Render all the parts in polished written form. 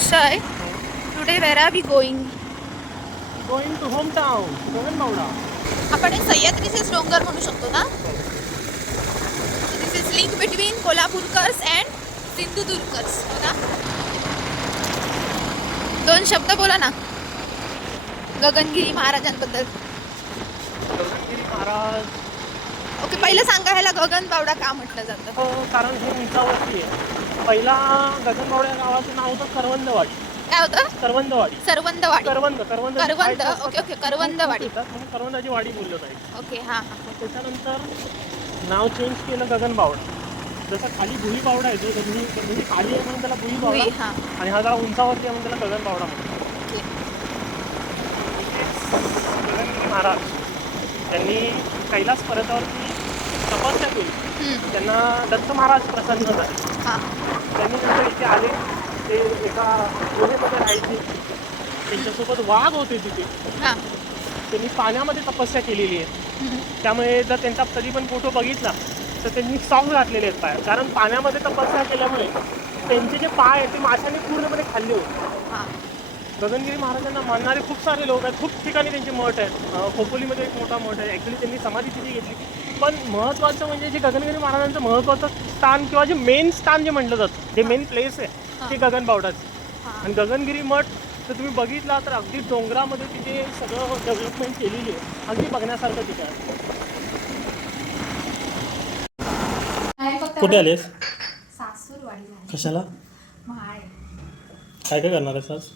Akshay. Today where are we going? Going to home town Gaganbawada. आपण हे सह्याद्रीचेच डोंगर म्हणू शकतो ना. दिस इज लिंक बिटवीन कोल्हापूरकर्स अँड सिंधुदुर्गकर्स. ना दोन शब्द बोला ना गगनगिरी महाराजांबद्दल. गगनगिरी महाराज. ओके, पहिलं सांगा ह्याला गगनबावडा का म्हटलं जातं? हो, कारण हे उंचावरती आहे. पहिला गगनबावडा गावाचं नाव होतं करवंदवाडी. काय होतं? करवंदवाडी. सरवंदवाडी. करवंद करवंद करवंद. Okay okay, Karvandwadi. म्हणून करवंदाची वाडी बोललं जाईल. ओके, हां हां. त्याच्यानंतर नाव चेंज केलं गगनबावडा. जसं खाली भुईबावडा आहे, जो म्हणजे खाली आहे म्हणून त्याला भुईबावडा, हां. आणि हा जरा उंचावरती आहे म्हणून त्याला गगनबावडा म्हणतात. गगनगिरी महाराज त्यांनी कैलास पर्वतावरती तपस्या केली. त्यांना दत्त महाराज प्रसन्न झाले. त्यांनी नंतर इथे आले. ते एका गुहेमध्ये राहायचे. त्यांच्यासोबत वाघ होते तिथे. त्यांनी पाण्यामध्ये तपस्या केलेली आहे. त्यामुळे जर त्यांचा कधी पण फोटो बघितला तर त्यांनी सॉक्स घातलेले आहेत पाय, कारण पाण्यामध्ये तपस्या केल्यामुळे त्यांचे जे पाय आहेत ते माशांनी पूर्णपणे खाल्ले होते. गगनगिरी महाराजांना मानणारे खूप सारे लोक आहेत. खूप ठिकाणी त्यांचे मठ आहेत. खोपोलीमध्ये एक मोठा मठ आहे. ॲक्च्युली त्यांनी समाधी तिथे घेतली. पण महत्त्वाचं म्हणजे जे गगनगिरी महाराजांचं महत्त्वाचं स्थान किंवा जे मेन स्थान जे म्हटलं जातं, जे मेन प्लेस आहे ते गगनबावडाचं. आणि गगनगिरी मठ तर तुम्ही बघितला तर अगदी डोंगरामध्ये तिथे सगळं डेव्हलपमेंट केलेली आहे. अगदी बघण्यासारखं तिथे आहे. कुठे आलेस? सासूरवाडी. कशाला? महाळ. काय काय करणार आहेस आज?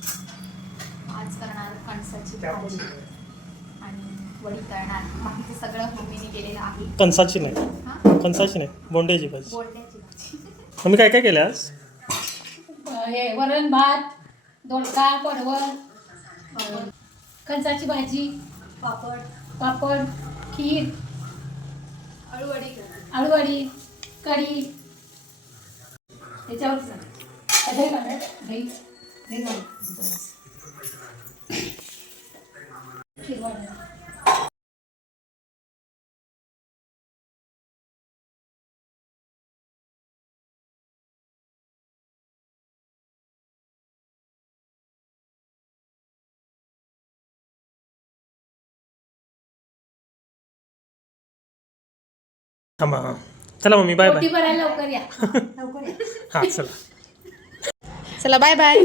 आज करणार कणसाची भाजी आणि वडी करणार. बाकीचं सगळं मम्मीने केलेलं आहे. कणसाची नाही, कणसाची नाही, बोंड्याची भाजी. बोलण्याची भाजी. मम्मी काय काय केलं आज? हे वरण भात, दोडका, पडवळ, कणसाची भाजी, पापड, खीर, आळूवडी, कढी. त्याच्यावर दही घालणार, दही घालणार, खीर वाढणार. थांबा. हां, चला मम्मी, बाय बाय. पोटी भरायला लवकर या. हां, चला. चला, बाय बाय.